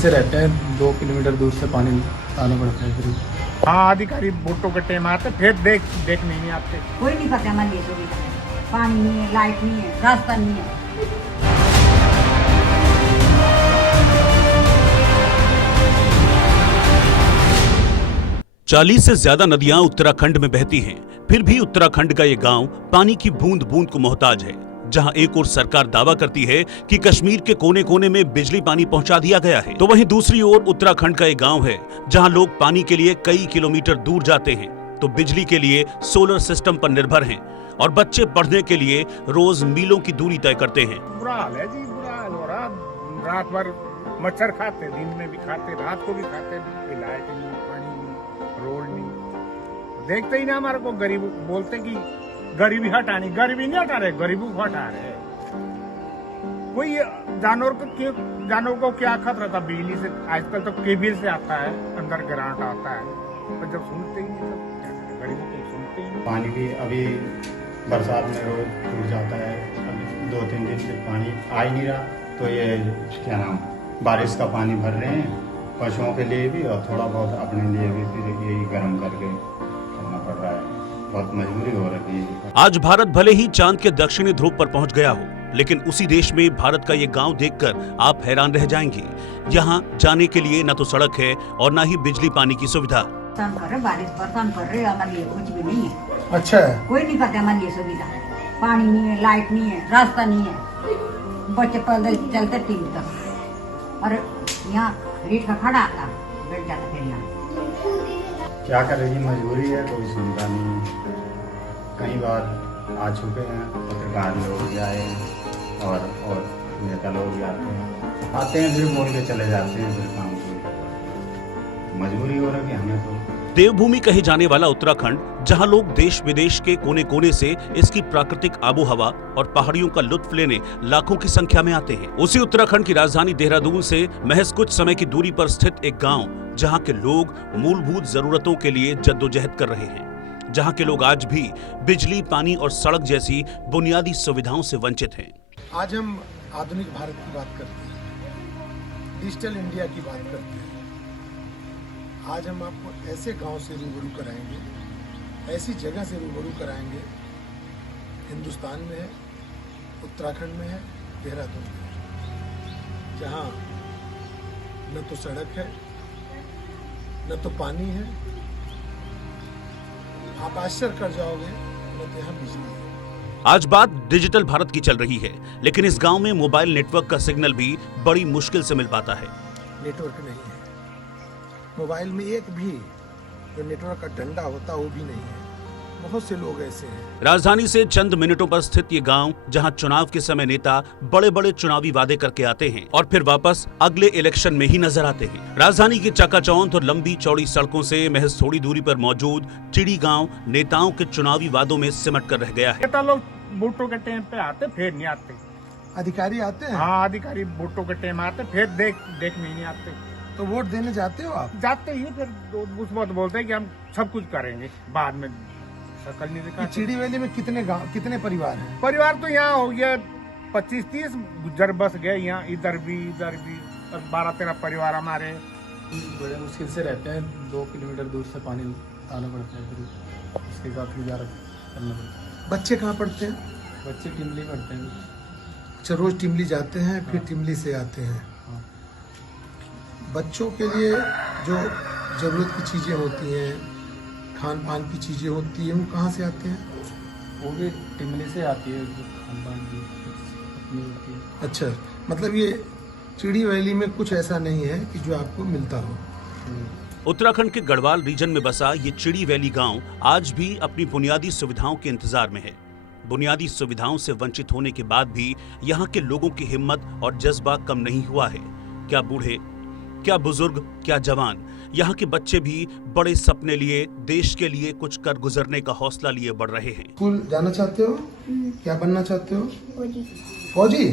से रहते हैं, 2 किलोमीटर दूर से पानी आना पड़ता है फिर। हाँ, अधिकारी वोटों के टाइम आते, फिर देख नहीं आते। कोई नहीं पता हमारी ये सुविधा है, पानी नहीं है, लाइट नहीं है, रास्ता नहीं है। 40 से ज्यादा नदियां उत्तराखंड में बहती हैं, फिर भी उत्तराखंड का ये गांव पानी की बूंद बूंद को मोहताज है। जहां एक ओर सरकार दावा करती है कि कश्मीर के कोने कोने में बिजली पानी पहुंचा दिया गया है, तो वहीं दूसरी ओर उत्तराखंड का एक गांव है जहां लोग पानी के लिए कई किलोमीटर दूर जाते हैं, तो बिजली के लिए सोलर सिस्टम पर निर्भर हैं और बच्चे पढ़ने के लिए रोज मीलों की दूरी तय करते हैं। बुरा हाल है जी, बुरा हाल हो रहा। रात भर मच्छर खाते, दिन में भी खाते, रात को भी खाते, लाइट नहीं, पानी नहीं, रोड नहीं। देखते ही ना हमारे को गरीब बोलते कि गरीबी हटानी, गरीबी नहीं हटा रहे, गरीबों को हटा रहे। कोई जानवर को क्या खतरा था बिजली से? आजकल तो केबल से आता है, अंदर ग्रांट आता है, तो जब सुनते ही नहीं तो गरीबों को सुनते ही नहीं। पानी भी अभी बरसात में रोज टूट जाता है, अभी 2-3 दिन से पानी आ ही नहीं रहा, तो ये क्या नाम बारिश का पानी भर रहे हैं पशुओं के लिए भी और थोड़ा बहुत अपने लिए भी, फिर यही गर्म करके करना पड़ रहा है। बहुत मजबूरी हो रही है। आज भारत भले ही चांद के दक्षिणी ध्रुव पर पहुंच गया हो, लेकिन उसी देश में भारत का ये गांव देखकर आप हैरान रह जाएंगे। यहाँ जाने के लिए न तो सड़क है और न ही बिजली पानी की सुविधा। बारिश बरसात कर रहे, हमारे लिए कुछ भी नहीं है। अच्छा है, कोई नहीं पता हमारी ये सुविधा है, पानी नहीं है, लाइट नहीं है, रास्ता नहीं है। बच्चे पैदल चलते 3 तक और यहाँ रेट का खड़ा आता बैठ जाता फिर यहाँ। क्या करेगी, मजबूरी है, कोई सुविधा नहीं। कई बार आ चुके हैं, पत्रकार लोग भी आए और नेता लोग भी आते हैं फिर बोल के चले जाते हैं, फिर काम मजबूरी हो रही है हमें तो। देवभूमि कहे जाने वाला उत्तराखंड, जहां लोग देश विदेश के कोने कोने से इसकी प्राकृतिक आबोहवा और पहाड़ियों का लुत्फ लेने लाखों की संख्या में आते हैं। उसी उत्तराखंड की राजधानी देहरादून से महज कुछ समय की दूरी पर स्थित एक गांव, जहां के लोग मूलभूत जरूरतों के लिए जद्दोजहद कर रहे हैं, जहां के लोग आज भी बिजली, पानी और सड़क जैसी बुनियादी सुविधाओं से वंचित हैं। आज हम आधुनिक भारत की बात करते हैं, डिजिटल इंडिया की बात करते हैं। आज हम आपको ऐसे गांव से रूबरू कराएंगे, ऐसी जगह से रूबरू कराएंगे, हिंदुस्तान में है, उत्तराखंड में है, देहरादून में है, जहां न तो सड़क है, न तो पानी है। आप आश्चर्य कर जाओगे, न तो यहाँ बिजली है। आज बात डिजिटल भारत की चल रही है, लेकिन इस गांव में मोबाइल नेटवर्क का सिग्नल भी बड़ी मुश्किल से मिल पाता है। नेटवर्क नहीं है, मोबाइल में एक भी जो नेटवर्क का डंडा होता वो भी नहीं है। बहुत से लोग ऐसे हैं। राजधानी से चंद मिनटों पर स्थित ये गांव, जहां चुनाव के समय नेता बड़े बड़े चुनावी वादे करके आते हैं और फिर वापस अगले इलेक्शन में ही नजर आते हैं। राजधानी की चकाचौंध और लंबी चौड़ी सड़कों से महज थोड़ी दूरी पर मौजूद चिड़ी गांव नेताओं के चुनावी वादों में सिमट कर रह गया है। नेता लोग वोटों के टाइम पे आते, फिर नहीं आते। अधिकारी आते हैं? हाँ, अधिकारी वोटों के टाइम आते, फिर देख नहीं आते। तो वोट देने जाते हो आप? जाते ही फिर उस वक्त बोलते हैं कि हम सब कुछ करेंगे, बाद में शकल नहीं दिखा। चिड़ी वैली में कितने परिवार हैं? परिवार तो यहाँ हो गया 25-30 गुजर बस गए यहाँ, इधर भी और 12-13 परिवार हमारे। बड़े मुश्किल से रहते हैं, 2 किलोमीटर दूर से पानी आना पड़ता है, फिर उसके साथ गुजारा करना पड़ता है। बच्चे कहाँ पढ़ते हैं? बच्चे टिमली पढ़ते हैं। अच्छा, रोज टिमली जाते हैं, फिर टिमली से आते हैं। हाँ। बच्चों के लिए जो जरूरत की चीजें होती हैं, खान पान की चीजें होती हैं, वो कहाँ से आते हैं? वो भी टिमली से आती है, जो खान पान की अपनी होती है। अच्छा, मतलब ये चिड़ी वैली में कुछ ऐसा नहीं है कि जो आपको मिलता हो। उत्तराखंड के गढ़वाल रीजन में बसा ये चिड़ी वैली गांव आज भी अपनी बुनियादी सुविधाओं के इंतजार में है। बुनियादी सुविधाओं से वंचित होने के बाद भी यहाँ के लोगों की हिम्मत और जज्बा कम नहीं हुआ है। क्या बूढ़े, क्या बुजुर्ग, क्या जवान, यहाँ के बच्चे भी बड़े सपने लिए, देश के लिए कुछ कर गुजरने का हौसला लिए बढ़ रहे हैं। स्कूल जाना चाहते हो? क्या बनना चाहते हो? फौजी।